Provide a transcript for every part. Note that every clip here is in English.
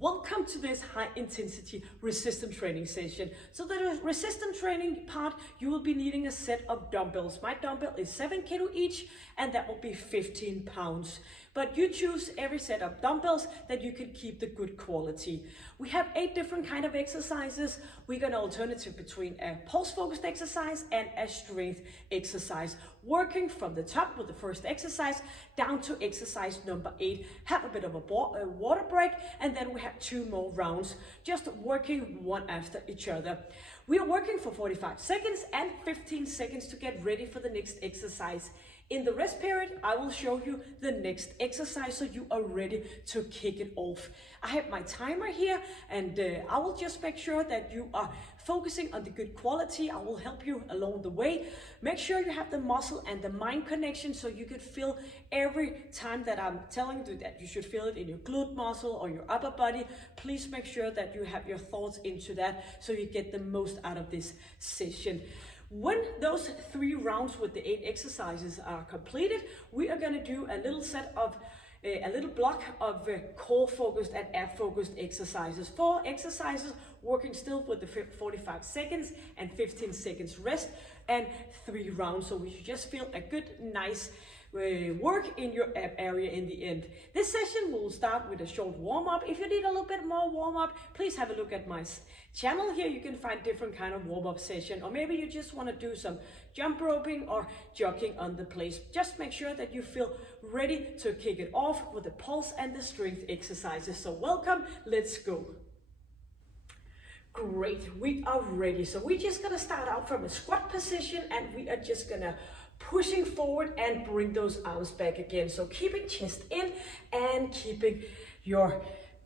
Welcome to this high intensity resistance training session. So the resistance training part, you will be needing a set of dumbbells. My dumbbell is 7 kilo each and that will be 15 pounds. But you choose every set of dumbbells that you can keep the good quality. We have 8 different kind of exercises. We're gonna alternative between a pulse focused exercise and a strength exercise. Working from the top with the first exercise down to exercise number 8. Have a bit of a water break and then we have 2 more rounds, just working one after each other. We are working for 45 seconds and 15 seconds to get ready for the next exercise. In the rest period, I will show you the next exercise so you are ready to kick it off. I have my timer here and I will just make sure that you are focusing on the good quality. I will help you along the way. Make sure you have the muscle and the mind connection so you can feel every time that I'm telling you that you should feel it in your glute muscle or your upper body. Please make sure that you have your thoughts into that so you get the most out of this session. When those 3 rounds with the 8 exercises are completed, we are going to do a little set of a little block of core focused and ab focused exercises. 4 exercises working still with the 45 seconds and 15 seconds rest, and 3 rounds. So we should just feel a good, nice work in your ab area in the end. This session will start with a short warm-up. If you need a little bit more warm-up, please have a look at my channel here. You can find different kind of warm-up session, or maybe you just want to do some jump roping or jogging on the place. Just make sure that you feel ready to kick it off with the pulse and the strength exercises. So welcome, let's go. Great, we are ready. So we're just gonna start out from a squat position and we are just gonna pushing forward and bring those arms back again. So keeping chest in and keeping your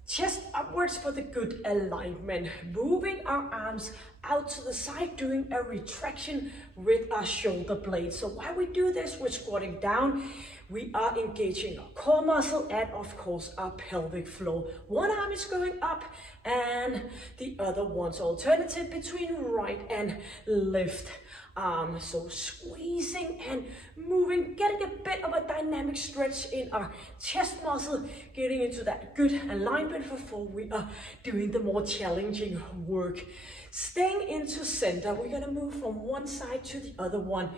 chest upwards for the good alignment. Moving our arms out to the side, doing a retraction with our shoulder blades. So while we do this, we're squatting down. We are engaging our core muscle and of course our pelvic floor. One arm is going up and the other one's alternative between right and left arm. So squeezing and moving, getting a bit of a dynamic stretch in our chest muscle, getting into that good alignment before we are doing the more challenging work. Staying into center, we're gonna move from one side to the other one.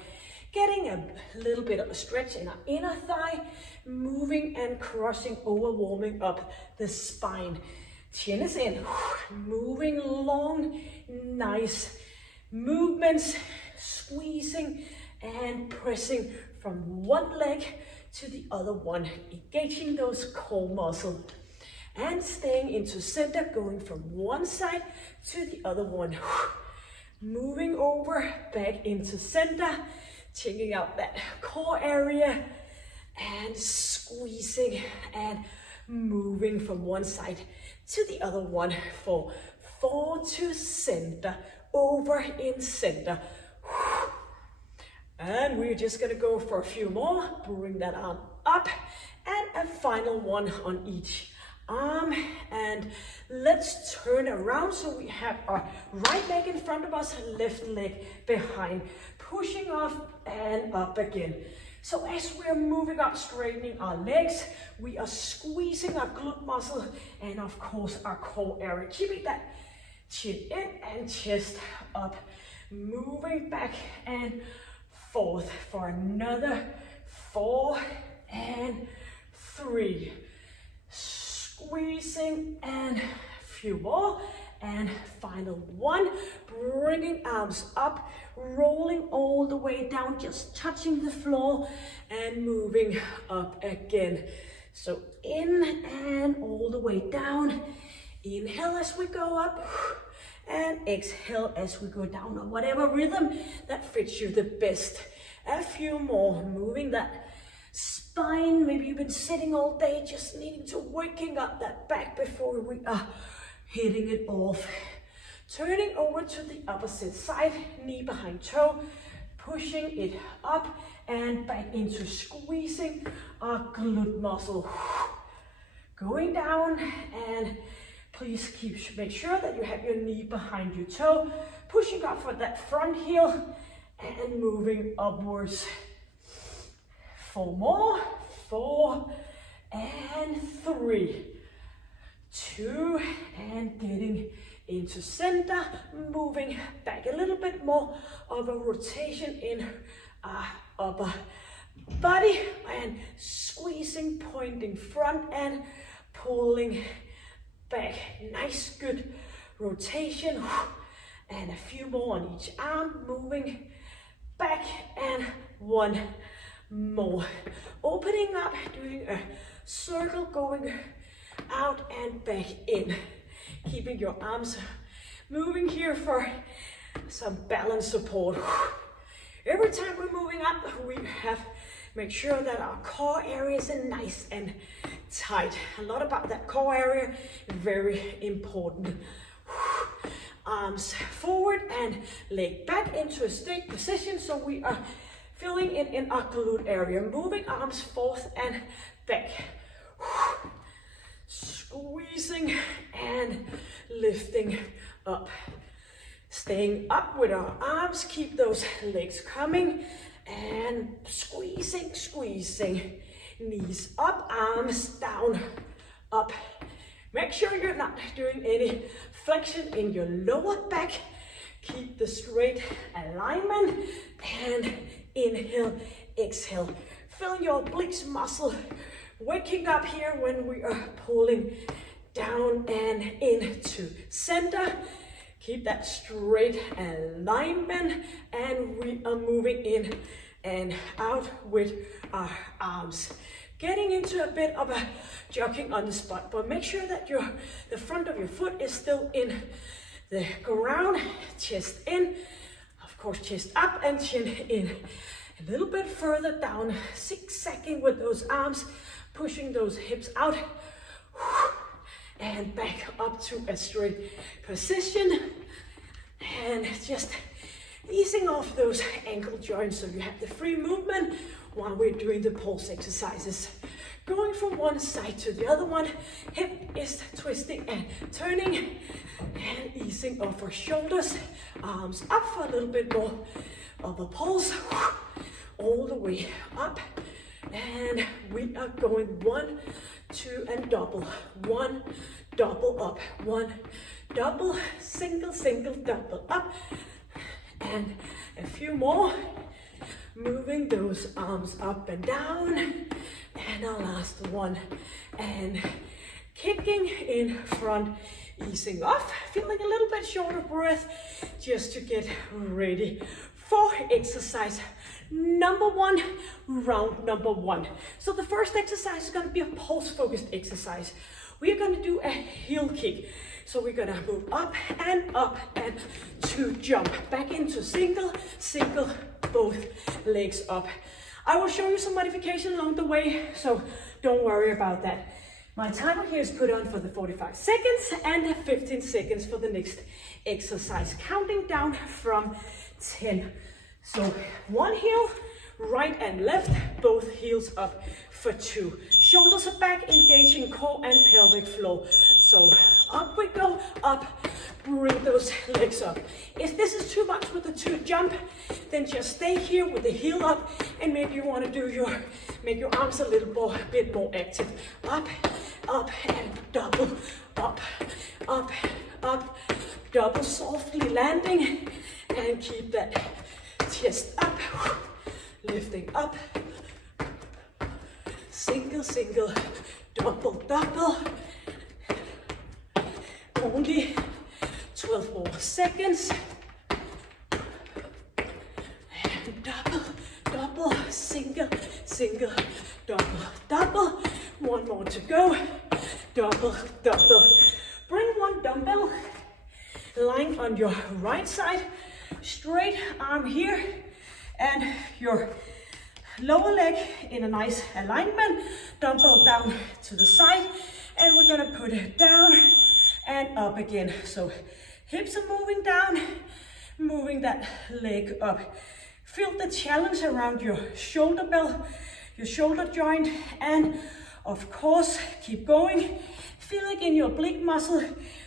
Getting a little bit of a stretch in our inner thigh, moving and crossing over, warming up the spine. Chin is in, moving long, nice movements, squeezing and pressing from one leg to the other one, engaging those core muscles. And staying into center, going from one side to the other one. Moving over, back into center. Checking out that core area and squeezing and moving from one side to the other one for 4 to center, over in center. And we're just gonna go for a few more. Bring that arm up and a final one on each arm. And let's turn around so we have our right leg in front of us, left leg behind, pushing off and up again. So as we're moving up, straightening our legs, we are squeezing our glute muscle and of course our core area, keeping that chin in and chest up, moving back and forth for another 4 and 3. Squeezing and a few more, and final one. Bringing arms up, rolling all the way down, just touching the floor and moving up again. So in and all the way down. Inhale as we go up and exhale as we go down, or whatever rhythm that fits you the best. A few more, moving that spine. Maybe you've been sitting all day, just needing to waking up that back before we are hitting it off. Turning over to the opposite side, knee behind toe, pushing it up and back into squeezing our glute muscle. Going down, and please make sure that you have your knee behind your toe, pushing up for that front heel and moving upwards. 4 more, 4 and 3, 2 and getting into center, moving back a little bit more of a rotation in our upper body, and squeezing, pointing front and pulling back. Nice, good rotation, and a few more on each arm, moving back, and one more. Opening up, doing a circle, going out and back in. Keeping your arms moving here for some balance support. Every time we're moving up, we have make sure that our core area is nice and tight. A lot about that core area, very important. Arms forward and leg back into a straight position, so we are filling in our glute area. Moving arms forth and back. Squeezing and lifting up. Staying up with our arms, keep those legs coming, and squeezing, squeezing. Knees up, arms down, up. Make sure you're not doing any flexion in your lower back. Keep the straight alignment, and inhale, exhale. Feel your obliques muscle waking up here when we are pulling down and into center. Keep that straight alignment, and we are moving in and out with our arms. Getting into a bit of a jogging on the spot, but make sure that the front of your foot is still in the ground, chest in, of course chest up and chin in. A little bit further down, zigzagging with those arms, pushing those hips out, and back up to a straight position, and just easing off those ankle joints so you have the free movement while we're doing the pulse exercises. Going from one side to the other one, hip is twisting and turning, and easing off our shoulders, arms up for a little bit more of a pulse, all the way up. And we are going 1, 2, and double. 1, double up. 1, double, single, single, double up. And a few more. Moving those arms up and down. And our last one. And kicking in front, easing off. Feeling a little bit short of breath, just to get ready for exercise number 1, round number 1. So the first exercise is going to be a pulse focused exercise. We're going to do a heel kick. So we're going to move up and to jump back into single, single, both legs up. I will show you some modification along the way, so don't worry about that. My timer here is put on for the 45 seconds and 15 seconds for the next exercise, counting down from 10. So one heel, right and left, both heels up for 2. Shoulders are back, engaging core and pelvic floor. So up we go, up, bring those legs up. If this is too much with the 2 jump, then just stay here with the heel up, and maybe you want to do make your arms a bit more active. Up, up, and double, up, up, up, double, softly landing, and keep that chest up, lifting up, single, single, double, double. Only 12 more seconds. And double, double, single, single, double, double. One more to go. Double, double. Bring one dumbbell, lying on your right side, straight arm here, and your lower leg in a nice alignment. Dumbbell down to the side, and we're gonna put it down and up again. So hips are moving down, moving that leg up. Feel the challenge around your shoulder belt, your shoulder joint, and of course, keep going. Feeling in your oblique muscle,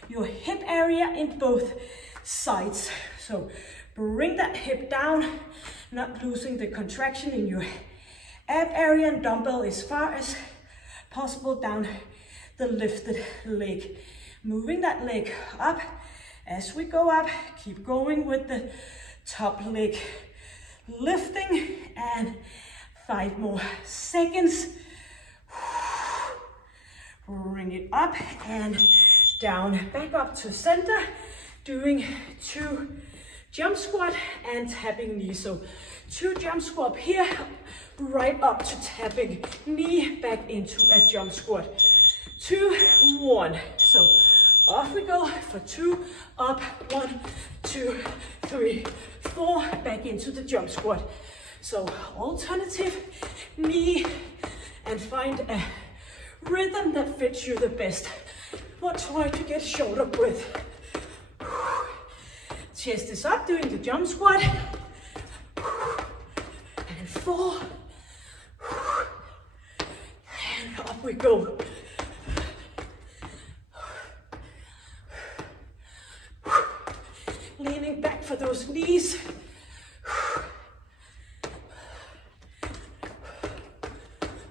your hip area in both sides. So bring that hip down, not losing the contraction in your ab area, and dumbbell as far as possible down the lifted leg. Moving that leg up. As we go up, keep going with the top leg lifting, and 5 more seconds. Bring it up and down, back up to center, doing 2 jump squat and tapping knee. So 2 jump squat here, right up to tapping knee, back into a jump squat. 2, 1. So off we go for 2, up, 1, 2, 3, 4, back into the jump squat. So alternative knee, and find a rhythm that fits you the best. But try to get shoulder breath. Chest is up, doing the jump squat. And 4. And up we go. Leaning back for those knees.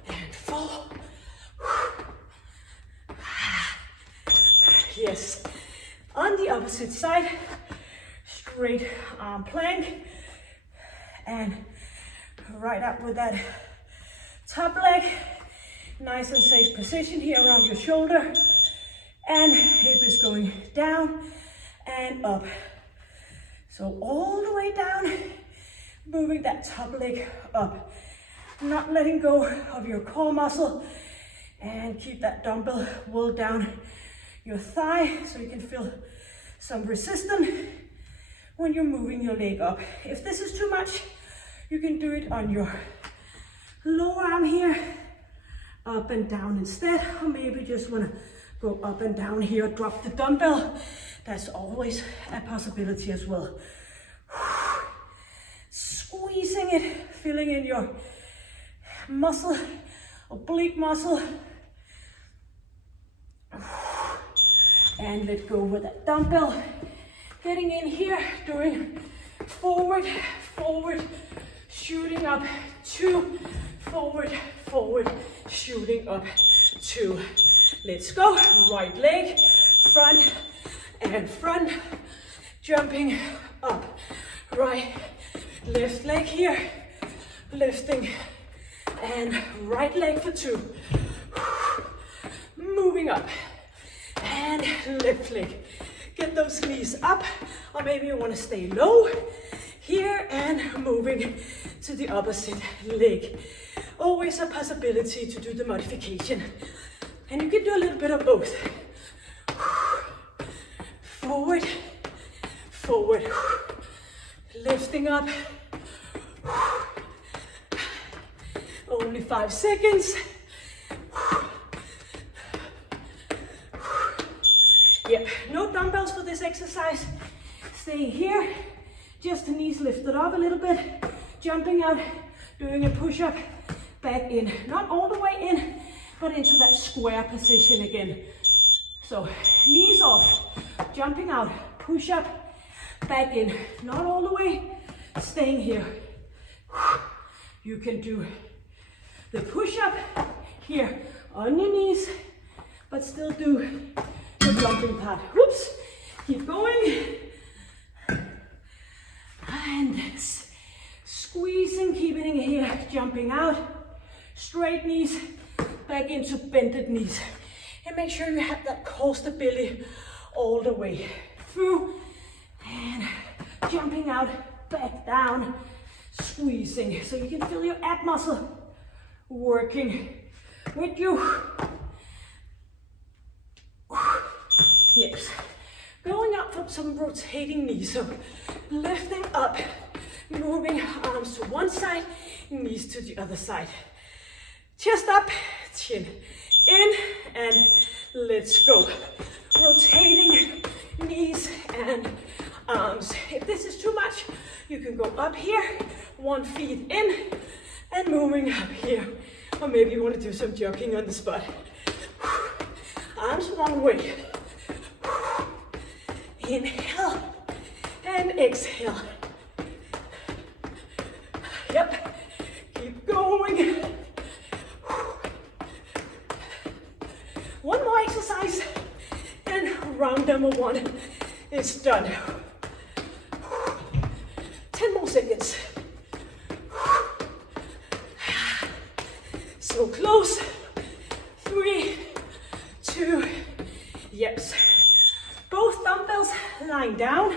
And 4. Yes. On the opposite side, straight arm plank. And right up with that top leg. Nice and safe position here around your shoulder. And hip is going down and up. So all the way down, moving that top leg up. Not letting go of your core muscle, and keep that dumbbell well down your thigh so you can feel some resistance when you're moving your leg up. If this is too much, you can do it on your lower arm here, up and down instead, or maybe just want to go up and down here, drop the dumbbell. That's always a possibility as well. Squeezing it, filling in your muscle, oblique muscle. And let go with that dumbbell. Getting in here, doing forward, forward, shooting up, 2, forward, forward, shooting up, 2. Let's go. Right leg, front and front, jumping up. Right, left leg here, lifting, and right leg for 2. Moving up, and left leg. Get those knees up, or maybe you want to stay low here, and moving to the opposite leg. Always a possibility to do the modification. And you can do a little bit of both. Forward, forward, lifting up. Only 5 seconds. Yep, no dumbbells for this exercise. Staying here, just the knees lifted up a little bit, jumping out, doing a push-up, back in. Not all the way in, but into that square position again. So knees off, jumping out, push up, back in. Not all the way, staying here. You can do the push up here on your knees, but still do the jumping part. Whoops, keep going. And squeezing, keeping it here, jumping out. Straight knees, back into bended knees. And make sure you have that core stability all the way through. And jumping out, back down, squeezing. So you can feel your ab muscle working with you. Yes. Going up from some rotating knees. So lifting up, moving arms to one side, knees to the other side. Chest up, chin in, and let's go. Rotating knees and arms. If this is too much, you can go up here, 1 foot in, and moving up here. Or maybe you want to do some jogging on the spot. Arms one way. Inhale and exhale. Yep, keep going. One more exercise and round number 1 is done. 10 more seconds. So close. 3, 2, yes. Both dumbbells lying down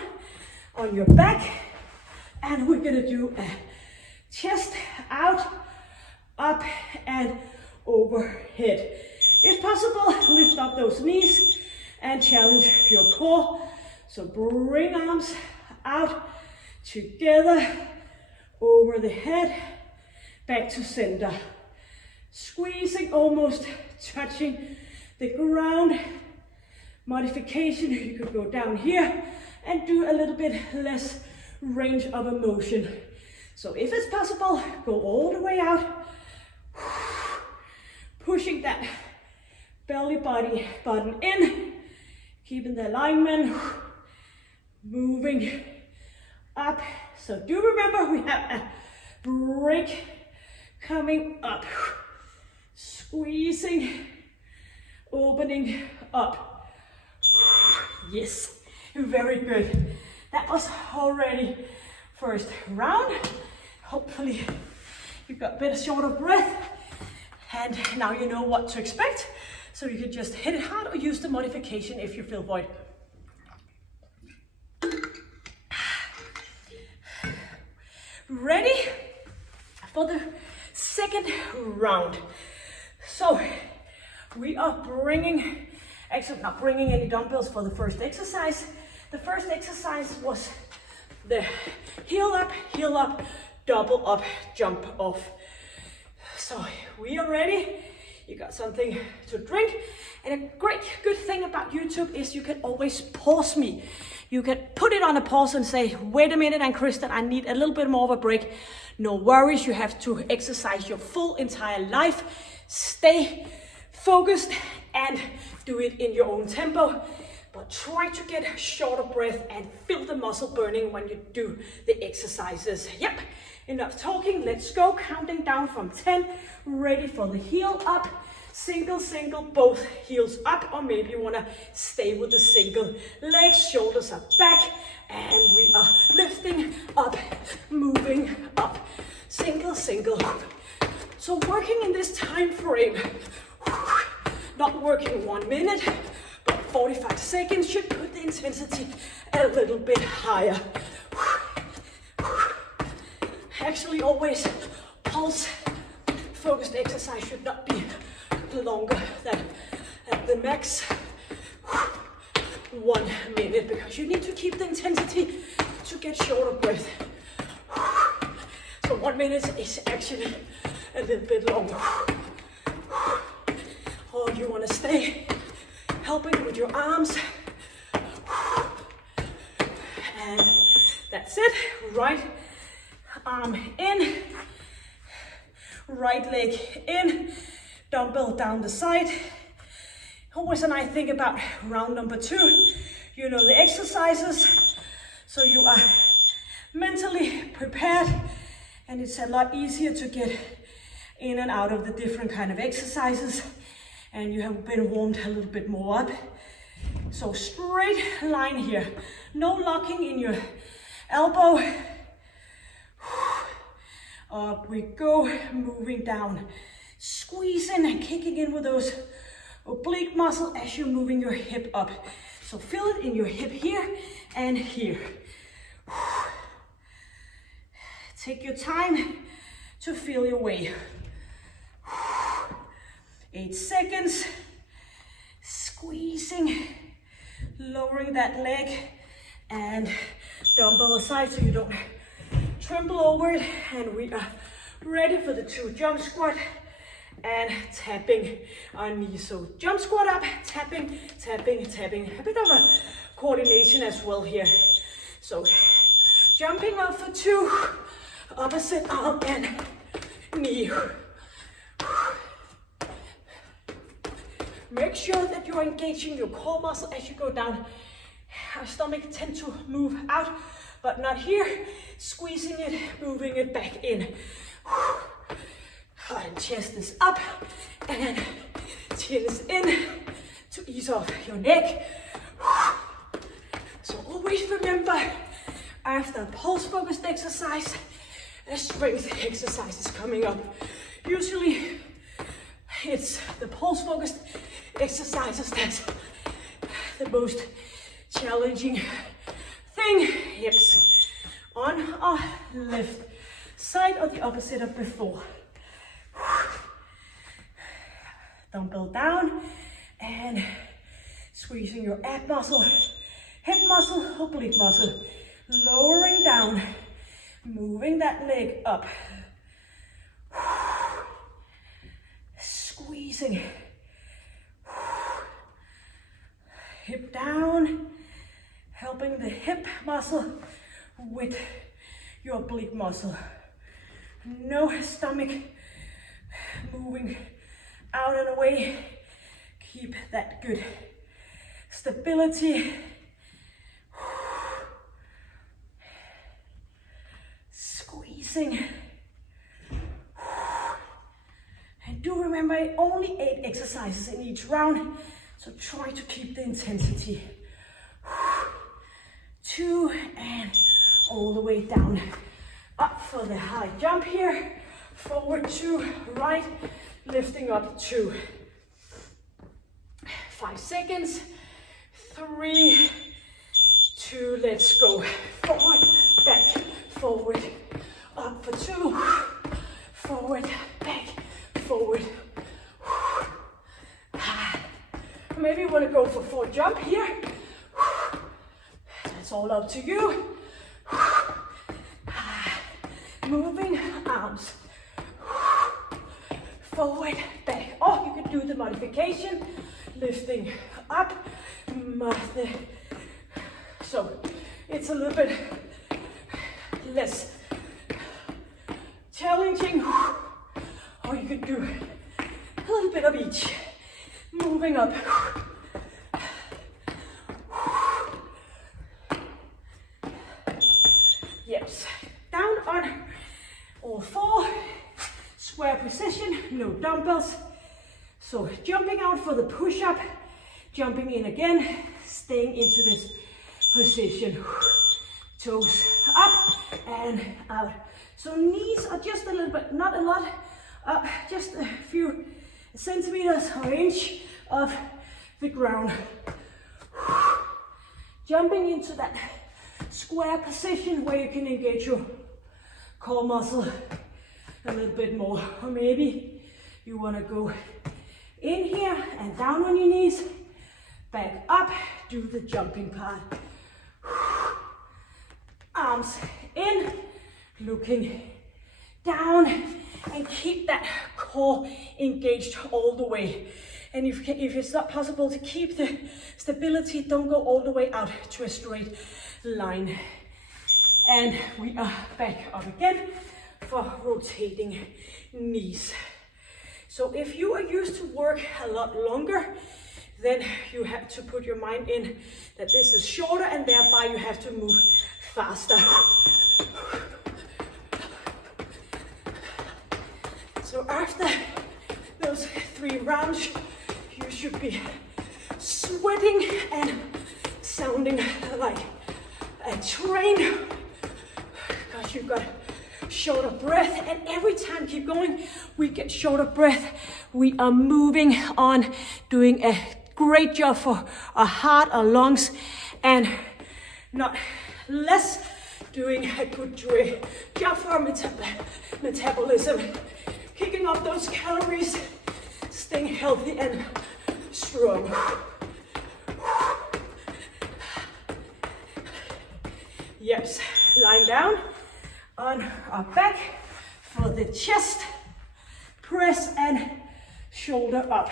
on your back, and we're gonna do a chest out, up, and overhead. If possible, lift up those knees and challenge your core. So bring arms out, together, over the head, back to center. Squeezing, almost touching the ground. Modification, you could go down here and do a little bit less range of motion. So if it's possible, go all the way out, pushing that belly button in, keeping the alignment, moving up. So do remember we have a break coming up, squeezing, opening up. Yes, very good. That was already first round. Hopefully you got a bit short of breath, and now you know what to expect. So you can just hit it hard or use the modification if you feel void. Ready for the second round. So we are actually not bringing any dumbbells for the first exercise. The first exercise was the heel up, double up, jump off. So we are ready. You got something to drink. And a good thing about YouTube is you can always pause me. You can put it on a pause and say, wait a minute, and Kristen, I need a little bit more of a break. No worries, you have to exercise your full entire life. Stay focused and do it in your own tempo. But try to get short of breath and feel the muscle burning when you do the exercises. Yep, enough talking, let's go. Counting down from 10, ready for the heel up. Single, both heels up, or maybe you wanna stay with the single. Legs, shoulders are back, and we are lifting up, moving up. Single. So working in this time frame, not working 1 minute, but 45 seconds should put the intensity a little bit higher. Actually, always pulse focused exercise should not be longer than at the max 1 minute, because you need to keep the intensity to get short of breath. So 1 minute is actually a little bit longer. Or you want to stay helping with your arms. And that's it. Right arm in, right leg in, dumbbell down the side. Always when I think about round number 2, you know the exercises, so you are mentally prepared, and it's a lot easier to get in and out of the different kind of exercises, and you have been warmed a little bit more up. So straight line here, no locking in your elbow. Up we go, moving down, squeezing and kicking in with those oblique muscle as you're moving your hip up. So feel it in your hip here and here. Take your time to feel your way. 8 seconds. Squeezing, lowering that leg, and dumbbell aside so you don't tremble over it. And we are ready for the 2 jump squat and tapping our knees. So jump squat up, tapping, tapping, tapping. A bit of a coordination as well here. So jumping up for 2, opposite arm and knee. Make sure that you're engaging your core muscle as you go down. Our stomach tends to move out, but not here. Squeezing it, moving it back in. And chest is up, and chin is in to ease off your neck. So always remember, after a pulse-focused exercise, a strength exercise is coming up. Usually, it's the pulse-focused exercises that's the most challenging thing. Hips on our left side or the opposite of before. Dumbbell down and squeezing your ab muscle, hip muscle, oblique muscle. Lowering down, moving that leg up. Squeezing. Hip down, helping the hip muscle with your oblique muscle. No stomach moving out and away. Keep that good stability. Squeezing. And do remember, only 8 exercises in each round, so try to keep the intensity. 2 and all the way down. Up for the high jump here. Forward 2, right, lifting up 2. 5 seconds. 3, 2, let's go. Forward, back, forward, up for 2. Forward, back, forward. Maybe you want to go for 4 jump here. That's all up to you. Moving arms. Forward, back. Or you can do the modification. Lifting up. So it's a little bit less challenging. Or you could do a little bit of each. Moving up. Yes. Down on all 4. Square position, no dumbbells. So jumping out for the push-up, jumping in again, staying into this position. Toes up and out. So knees are just a little bit, not a lot, just a few centimeters or inch of the ground. Jumping into that square position where you can engage your core muscle a little bit more. Or maybe you want to go in here and down on your knees, back up, do the jumping part. Arms in, looking down, and keep that core engaged all the way. And if it's not possible to keep the stability, don't go all the way out to a straight line. And we are back up again for rotating knees. So if you are used to work a lot longer, then you have to put your mind in that this is shorter, and thereby you have to move faster. So after those 3 rounds, you should be sweating and sounding like a train, because you've got short of breath, and every time, keep going, we get short of breath. We are moving on, doing a great job for our heart, our lungs, and not less, doing a good job for our metabolism, kicking off those calories, staying healthy and strong. Yes, lying down on our back for the chest press and shoulder up.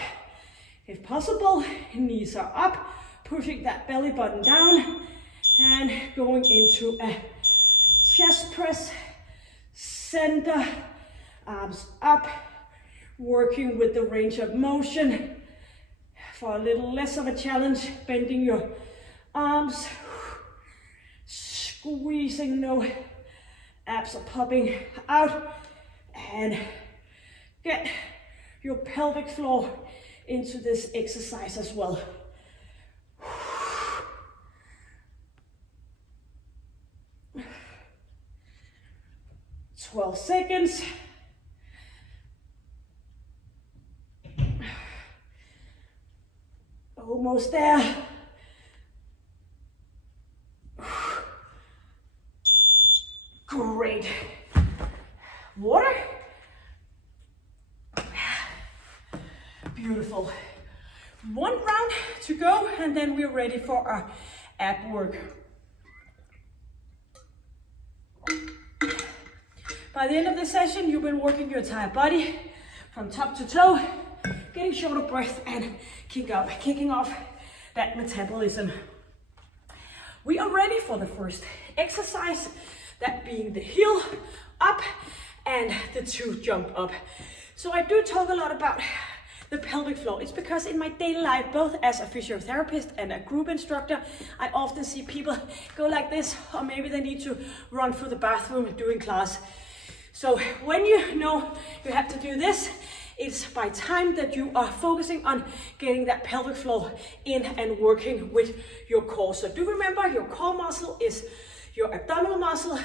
If possible, knees are up, pushing that belly button down and going into a chest press, center, arms up, working with the range of motion. For a little less of a challenge, bending your arms, squeezing, no abs are popping out, and get your pelvic floor into this exercise as well. 12 seconds. Almost there. Great. Water. Beautiful. One round to go, and then we're ready for our ab work. By the end of the session, you've been working your entire body from top to toe, getting shorter breath and kicking off that metabolism. We are ready for the first exercise, that being the heel up and the 2 jump up. So I do talk a lot about the pelvic floor. It's because in my daily life, both as a physiotherapist and a group instructor, I often see people go like this, or maybe they need to run through the bathroom during class. So when you know you have to do this, it's by time that you are focusing on getting that pelvic floor in and working with your core. So do remember, your core muscle is your abdominal muscle,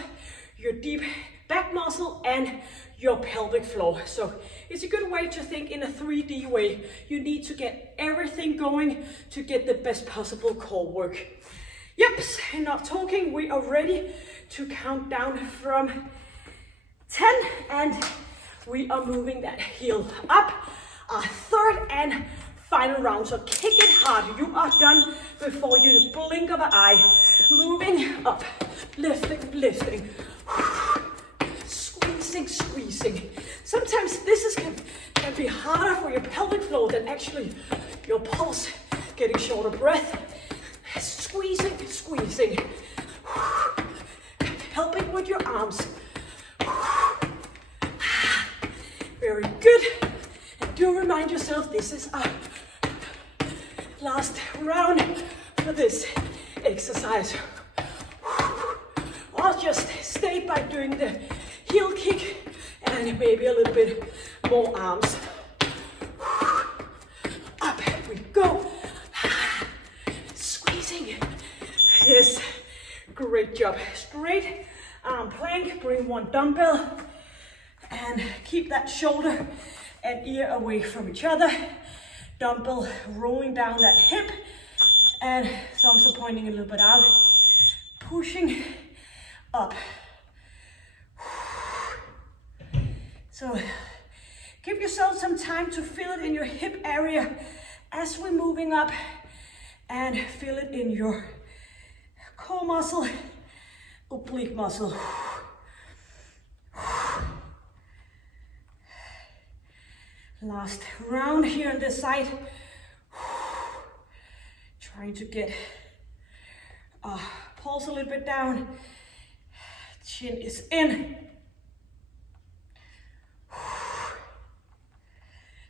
your deep back muscle, and your pelvic floor. So it's a good way to think in a 3D way. You need to get everything going to get the best possible core work. Yep, enough talking. We are ready to count down from 10, and we are moving that heel up. Our third and final round. So kick it hard. You are done before you blink of an eye. Moving up, lifting, lifting. Squeezing, squeezing. Sometimes this can be harder for your pelvic floor than actually your pulse. Getting shorter breath. Squeezing, squeezing. Helping with your arms. Very good. And do remind yourself this is our last round for this exercise. Or just stay by doing the heel kick and maybe a little bit more arms. Up we go. Squeezing. Yes, great job. Straight arm plank, bring one dumbbell and keep that shoulder and ear away from each other. Dumbbell rolling down that hip and thumbs are pointing a little bit out. Pushing up. So give yourself some time to feel it in your hip area as we're moving up, and feel it in your core muscle, oblique muscle. Last round here on this side. Trying to get pulse a little bit down. Chin is in.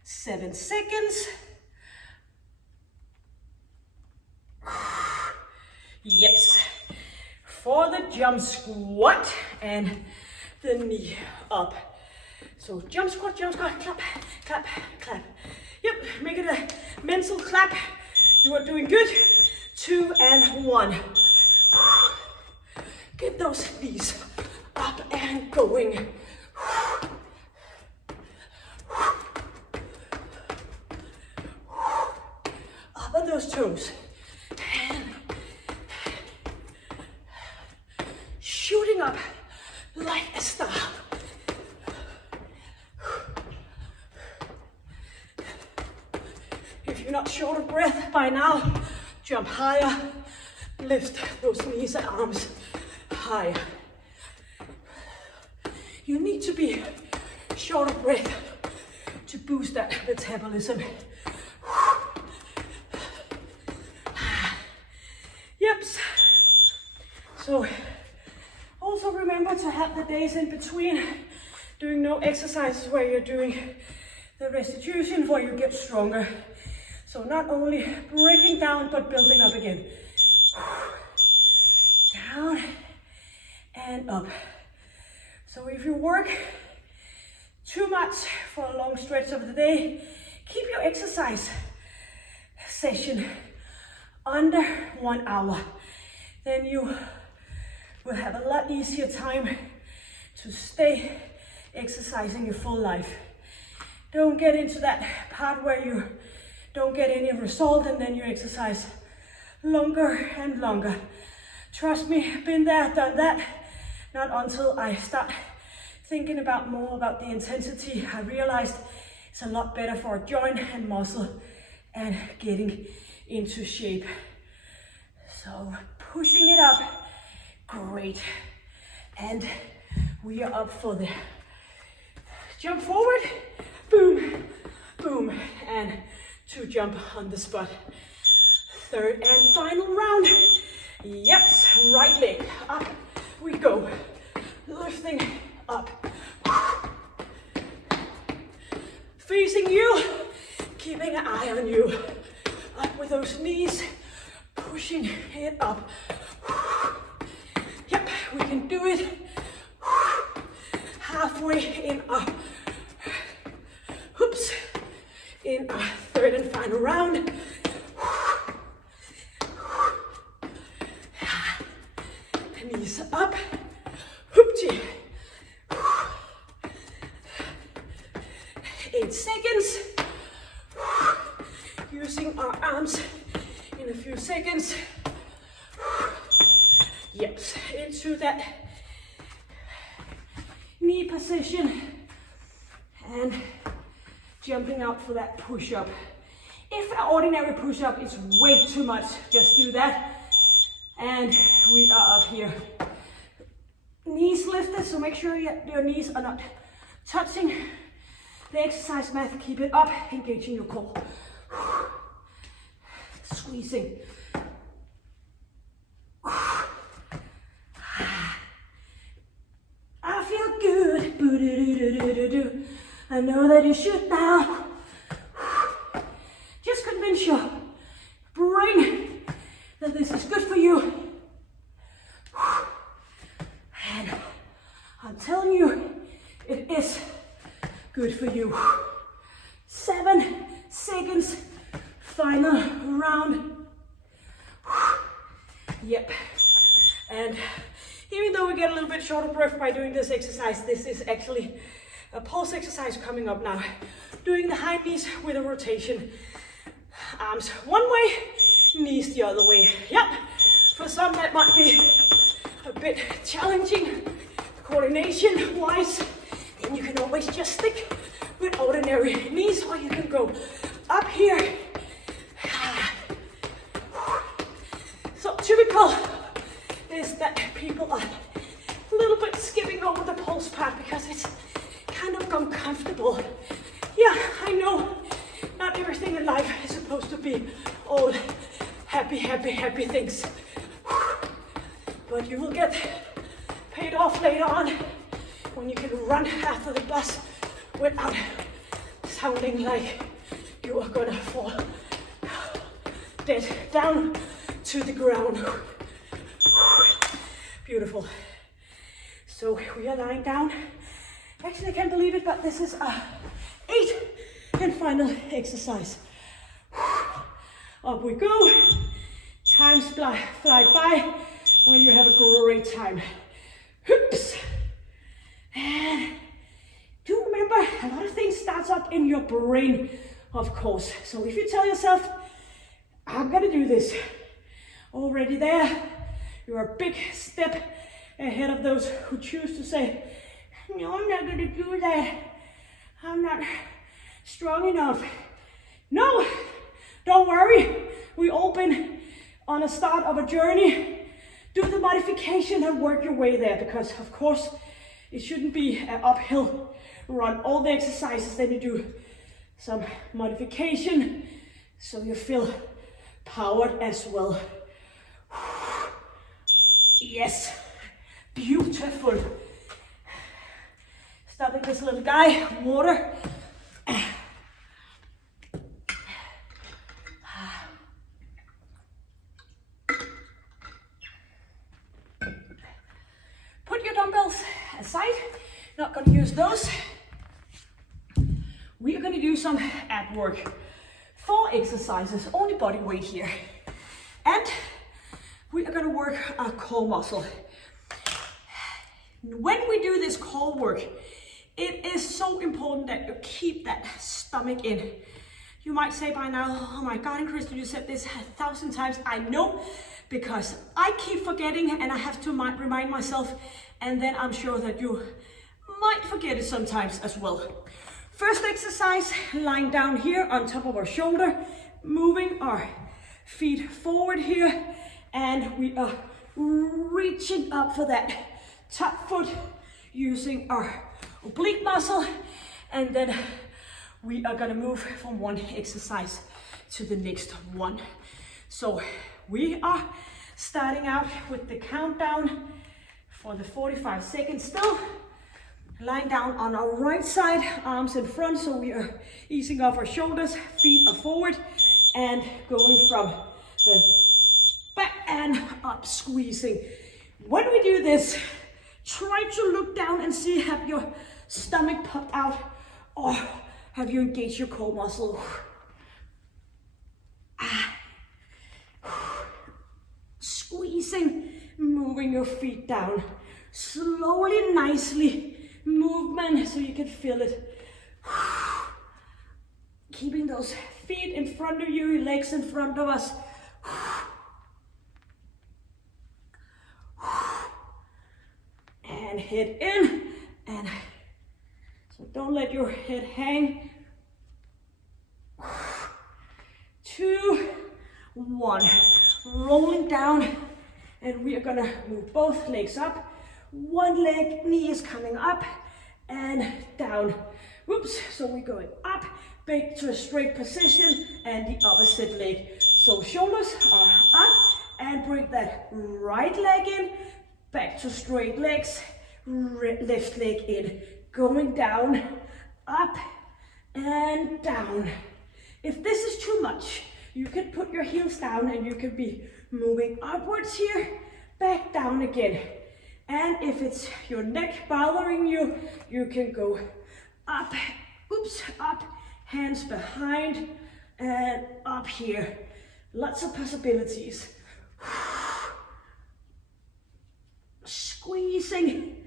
7 seconds. Yes. For the jump squat and the knee up. So jump squat, clap, clap, clap. Yep, make it a mental clap. You are doing good. 2 and 1. Get those knees up and going. Up on those toes. And shooting up like a star. If you're not short of breath by now, jump higher. Lift those knees and arms higher. You need to be short of breath to boost that metabolism. Yep. So also remember to have the days in between doing no exercises where you're doing the restitution where you get stronger. So not only breaking down, but building up again. Down and up. So if you work too much for a long stretch of the day, keep your exercise session under 1 hour. Then you will have a lot easier time to stay exercising your full life. Don't get into that part where you don't get any result and then you exercise longer and longer. Trust me, been there, done that. Not until I start thinking more about the intensity, I realized it's a lot better for joint and muscle and getting into shape. So pushing it up, great. And we are up for the jump forward, boom, boom, and 2 jump on the spot. Third and final round. Yep, right leg up we go. Lifting up. Facing you, keeping an eye on you. Up with those knees, pushing it up. Yep, we can do it. Halfway in our, oops, in our third and final round. Knees up, hoopty. 8 seconds. Using our arms in a few seconds. Yep, into that knee position and jumping out for that push-up. If an ordinary push-up is way too much, just do that. And we are up here. Knees lifted, so make sure your knees are not touching the exercise mat. Keep it up, engaging your core. Squeezing. I feel good. I know that you should now. Just convince your brain that this is good for you. And I'm telling you, it is good for you. 7 seconds, final round. Yep. And even though we get a little bit short of breath by doing this exercise, this is actually a pulse exercise coming up now. Doing the high knees with a rotation. Arms one way, knees the other way. Yep. For some that might be a bit challenging coordination wise, then you can always just stick with ordinary knees, or you can go up here. So typical is that people are a little bit skipping over the pulse part because it's kind of uncomfortable. Yeah, I know not everything in life is supposed to be all happy things. But you will get paid off later on when you can run after the bus without sounding like you are gonna fall dead down to the ground. Beautiful. So we are lying down. Actually, I can't believe it, but this is our 8th and final exercise. Up we go. Times fly by when you have a great time. Hoops. And do remember, a lot of things starts up in your brain, of course. So if you tell yourself, I'm gonna do this, already there, you're a big step ahead of those who choose to say, no, I'm not gonna do that. I'm not strong enough. No, don't worry. We all been on a start of a journey. Do the modification and work your way there, because of course it shouldn't be an uphill run. All the exercises, then you do some modification so you feel powered as well. Yes, beautiful. Stopping this little guy, water. Put your dumbbells aside, not gonna use those. We are gonna do some ab work. 4 exercises, only body weight here. And we are gonna work our core muscle. When we do this core work, it is so important that you keep that stomach in. You might say by now, oh my God, Kristen, you said this 1,000 times. I know, because I keep forgetting and I have to remind myself, and then I'm sure that you might forget it sometimes as well. First exercise, lying down here on top of our shoulder, moving our feet forward here, and we are reaching up for that top foot using our oblique muscle, and then we are gonna move from one exercise to the next one. So we are starting out with the countdown for the 45 seconds still. Lying down on our right side, arms in front, so we are easing off our shoulders, feet are forward, and going from the back and up, squeezing. When we do this, try to look down and see, have your stomach popped out, or have you engaged your core muscle? Squeezing, moving your feet down. Slowly, nicely, movement so you can feel it. Keeping those feet in front of you, legs in front of us. And head in, and so don't let your head hang. 2, 1, rolling down, and we are gonna move both legs up. One leg, knee is coming up and down. Whoops, so we're going up, back to a straight position, and the opposite leg. So shoulders are up, and bring that right leg in, back to straight legs, left leg in, going down, up, and down. If this is too much, you can put your heels down and you can be moving upwards here, back down again. And if it's your neck bothering you, you can go up, oops, up, hands behind, and up here. Lots of possibilities. Squeezing.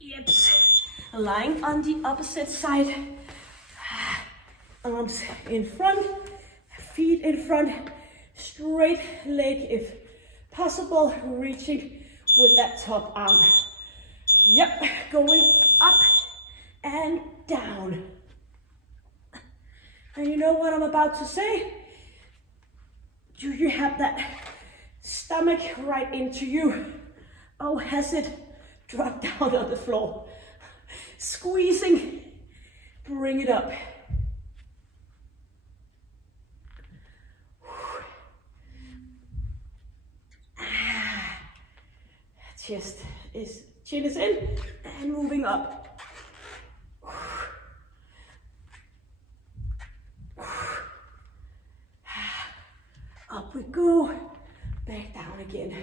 Yep. Lying on the opposite side. Arms in front, feet in front, straight leg if possible, reaching with that top arm. Yep, going up and down. And you know what I'm about to say? Do you have that stomach right into you? Oh, has it dropped down on the floor? Squeezing, bring it up. Chin is in, and moving up. Up we go, back down again.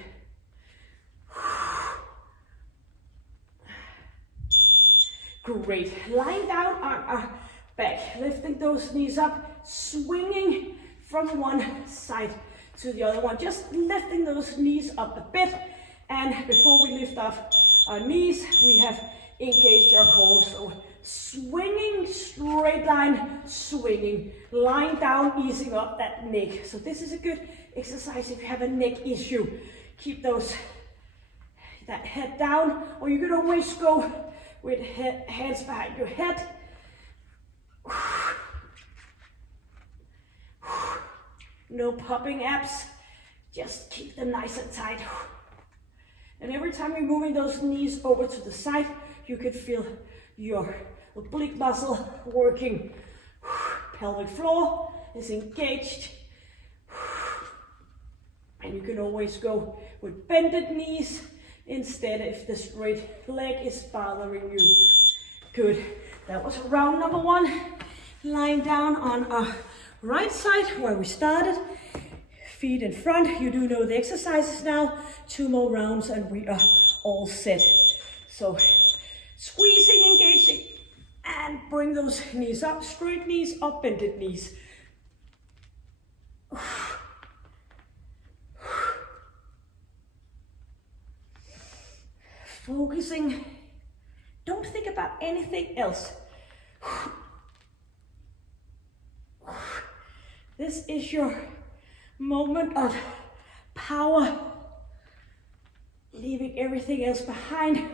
Great, lying down on our back, lifting those knees up, swinging from one side to the other one, just lifting those knees up a bit. And before we lift off our knees, we have engaged our core. So swinging, straight line, swinging, lying down, easing up that neck. So this is a good exercise if you have a neck issue. Keep that head down, or you can always go with hands behind your head. No popping abs, just keep them nice and tight. And every time you're moving those knees over to the side, you can feel your oblique muscle working. Pelvic floor is engaged. And you can always go with bended knees instead if the straight leg is bothering you. Good. That was round number 1. Lying down on our right side where we started. Feet in front. You do know the exercises now. 2 more rounds and we are all set. So squeezing, engaging, and bring those knees up. Straight knees up, bended knees. Focusing. Don't think about anything else. This is your moment of power. Leaving everything else behind.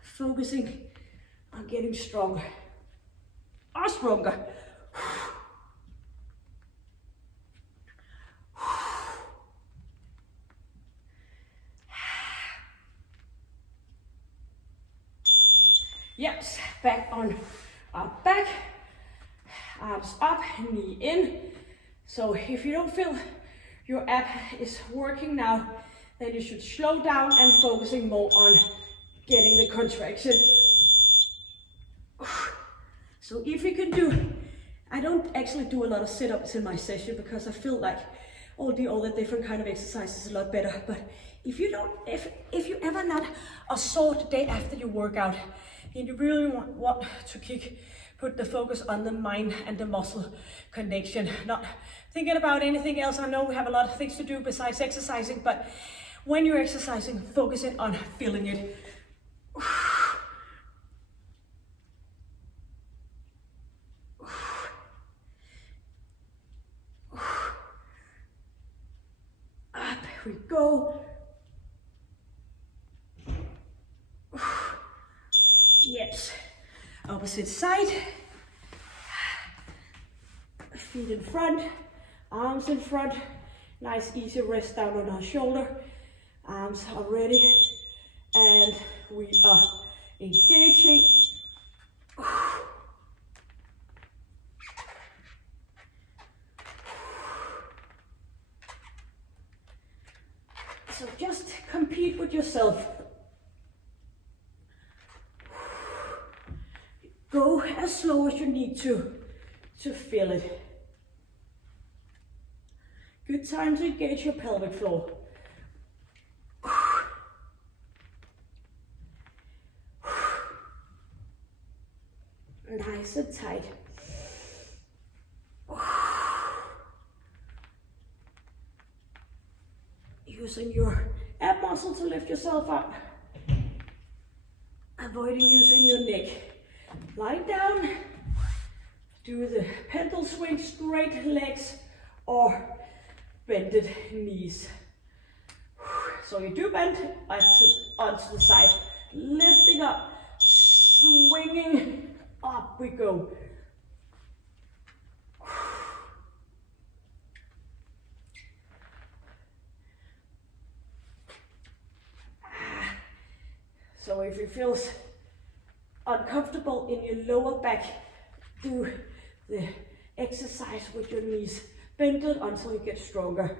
Focusing on getting stronger. Or stronger. Yes, back on our back, arms up, knee in. So if you don't feel your ab is working now, then you should slow down and focusing more on getting the contraction. So if you can do, I don't actually do a lot of sit-ups in my session because I feel like all the different kind of exercises is a lot better. But if you don't, if you ever not a sore day after you work out, and you really want to put the focus on the mind and the muscle connection, not thinking about anything else. I know we have a lot of things to do besides exercising, but when you're exercising, focusing on feeling it. Up we go. Yes, opposite side, feet in front, arms in front, nice easy rest down on our shoulder, arms are ready, and we are engaging. So just compete with yourself. Go as slow as you need to feel it. Good time to engage your pelvic floor. Nice and tight. Using your ab muscle to lift yourself up. Avoiding using your neck. Lie down, do the pendul swing, straight legs or bended knees. So you do bend onto the side, lifting up, swinging, up we go. So if it feels uncomfortable in your lower back, do the exercise with your knees bended until you get stronger.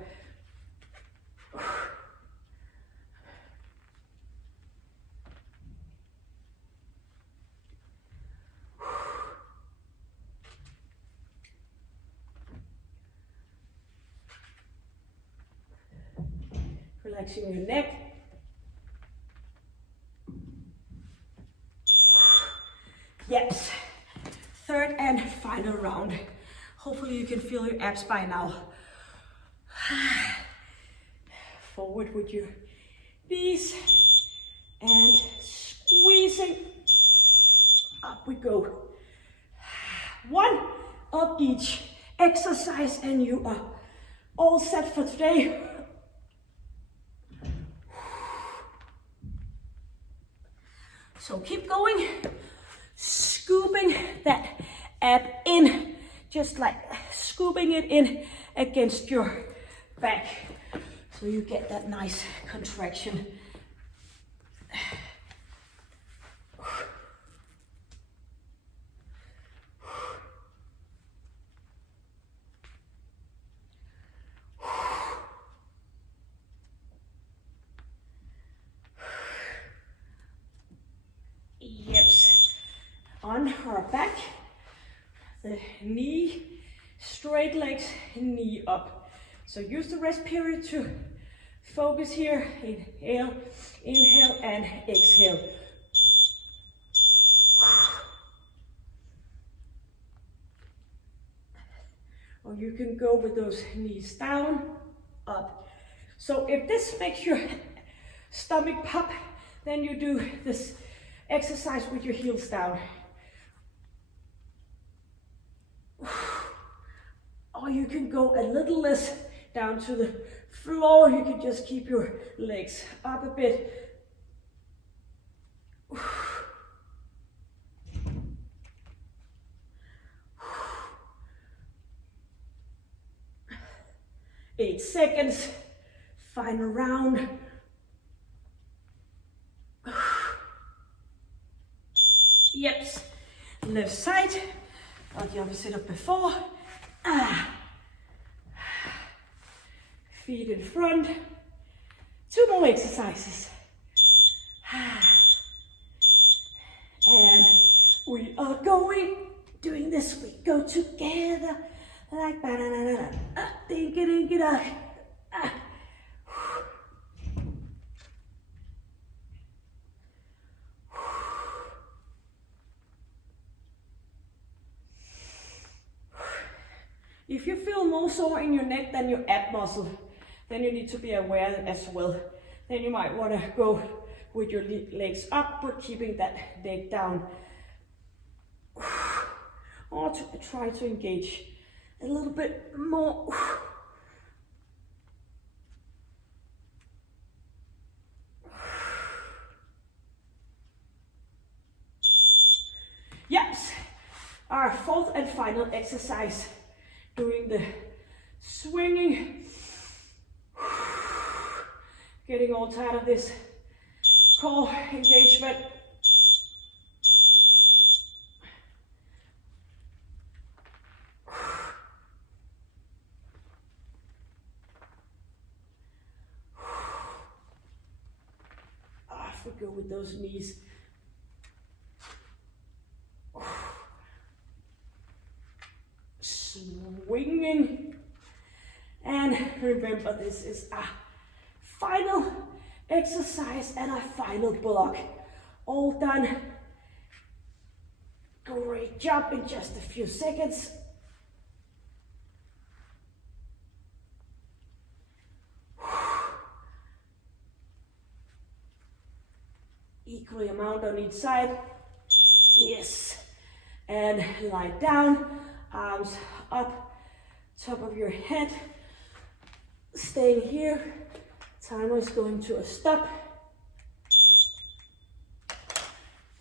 Relaxing your neck. Yes, third and final round. Hopefully you can feel your abs by now. Forward with your knees and squeezing. Up we go. One of each exercise and you are all set for today. So keep going. Scooping that ab in, just like scooping it in against your back, so you get that nice contraction. On our back, the knee, straight legs, knee up. So use the rest period to focus here. Inhale, inhale, and exhale. Or you can go with those knees down, up. So if this makes your stomach pop, Then you do this exercise with your heels down. Or you can go a little less down to the floor. You can just keep your legs up a bit. 8 seconds, final round. Yep, left side, or the opposite of before. Feet in front. 2 more exercises. And we are doing this, we go together, like banana, dinky-dinky-duck. If you feel more sore in your neck than your ab muscle, then you need to be aware as well. Then you might want to go with your legs up, but keeping that leg down. Or to try to engage a little bit more. Yes, our 4th and final exercise, doing the swinging, getting all tired of this core engagement. Off we go with those knees. Swinging. And remember, this is a final exercise and a final block. All done. Great job in just a few seconds. Equal amount on each side. Yes. And lie down, arms up, top of your head. Staying here. Timer is going to a stop.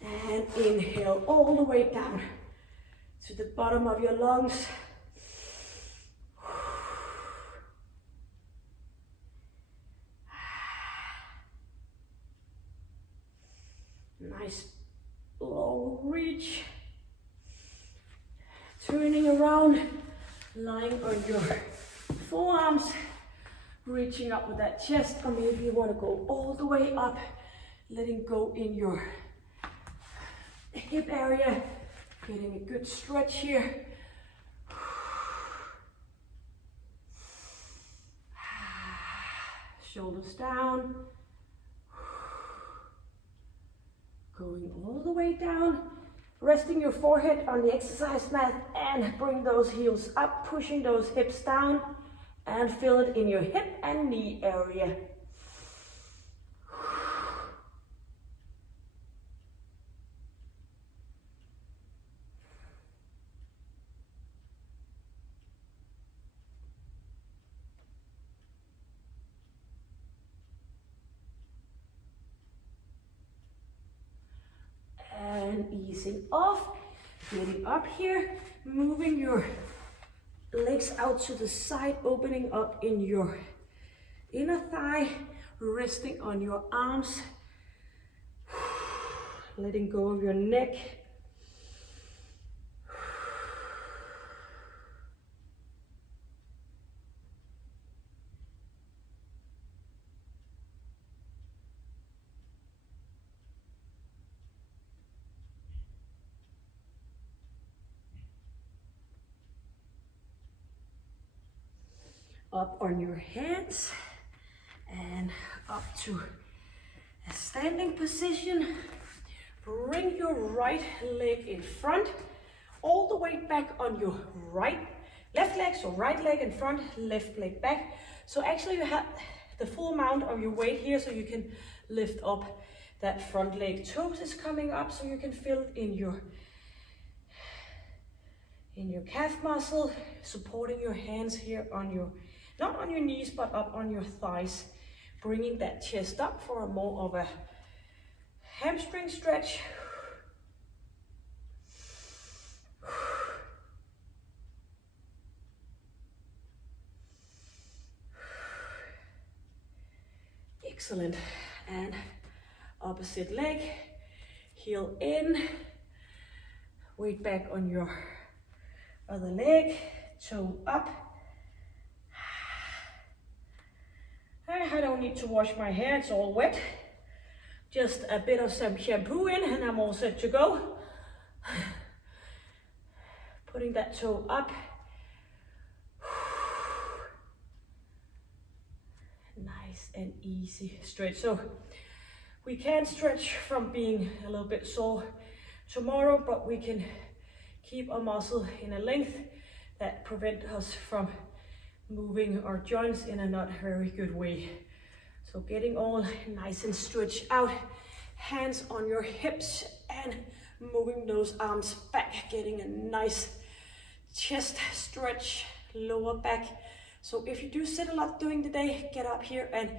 And inhale all the way down to the bottom of your lungs. Nice long reach. Turning around, lying on your forearms, reaching up with that chest, or maybe you want to go all the way up, letting go in your hip area, getting a good stretch here. Shoulders down, going all the way down, resting your forehead on the exercise mat, and bring those heels up, pushing those hips down, and feel it in your hip and knee area. And easing off, getting up here, moving your legs out to the side, opening up in your inner thigh, resting on your arms, letting go of your neck. Up on your hands and up to a standing position. Bring your right leg in front, all the way back on your left leg, so right leg in front, left leg back. So actually you have the full amount of your weight here, so you can lift up That front leg toes is coming up, so you can feel it in your calf muscle, supporting your hands here on your, not on your knees, but up on your thighs, bringing that chest up for a more of a hamstring stretch. Excellent. And opposite leg, heel in, weight back on your other leg, toe up. I don't need to wash my hair, it's all wet. Just a bit of some shampoo in and I'm all set to go. Putting that toe up. Nice and easy stretch. So we can stretch from being a little bit sore tomorrow, but we can keep our muscle in a length that prevent us from moving our joints in a not very good way. So getting all nice and stretched out, hands on your hips and moving those arms back, getting a nice chest stretch, lower back. So if you do sit a lot during the day, get up here and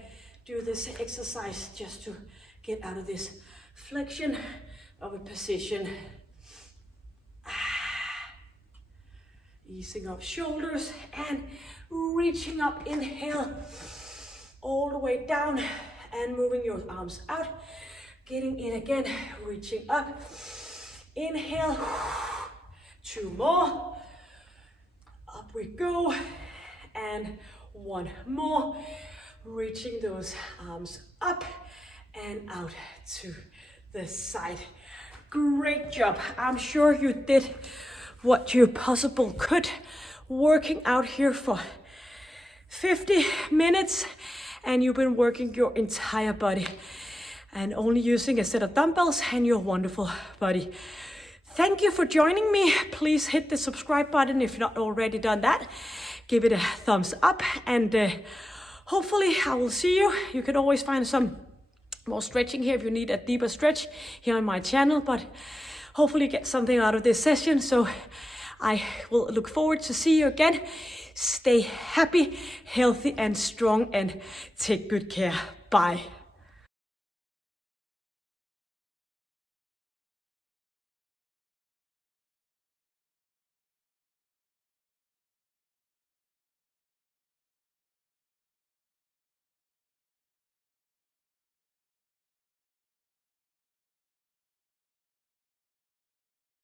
do this exercise just to get out of this flexion of a position. Easing up shoulders and reaching up, inhale all the way down and moving your arms out, getting in again, reaching up, inhale, 2 more, up we go, and 1 more, reaching those arms up and out to the side. Great job. I'm sure you did what you possible could, working out here for 50 minutes, and you've been working your entire body and only using a set of dumbbells and your wonderful body. Thank you for joining me. Please hit the subscribe button if you've not already done that. Give it a thumbs up, and hopefully I will see you. You can always find some more stretching here if you need a deeper stretch here on my channel, but hopefully get something out of this session. So I will look forward to see you again. Stay happy, healthy and strong, and take good care. Bye.